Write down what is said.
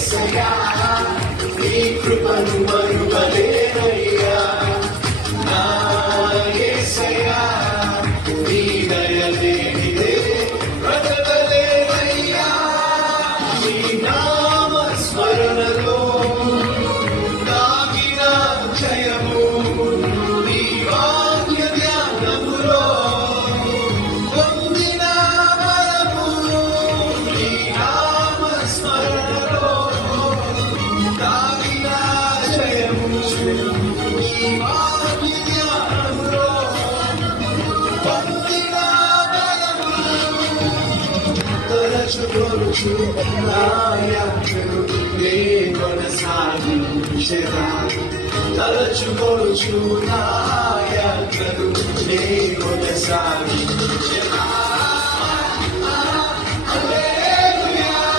యేసయ్యా నీ కృపను మరువలేనయ్యా నా యేసయ్యా నీ దయ లేనిదే బ్రతకలేనయ్యా నీ నామ స్మరణలో దాగిన జయము నీ వాక్య ధ్యానములో పొందిన బలము నీ నామ స్మరణలో దాగిన జయము నీ వాక్య ధ్యానములో పొందిన బలము తలచుకొనుచు నా యాత్రను నే కొనసాగించెదా తలచుకొనుచు నా యాత్రను నే కొనసాగించెదా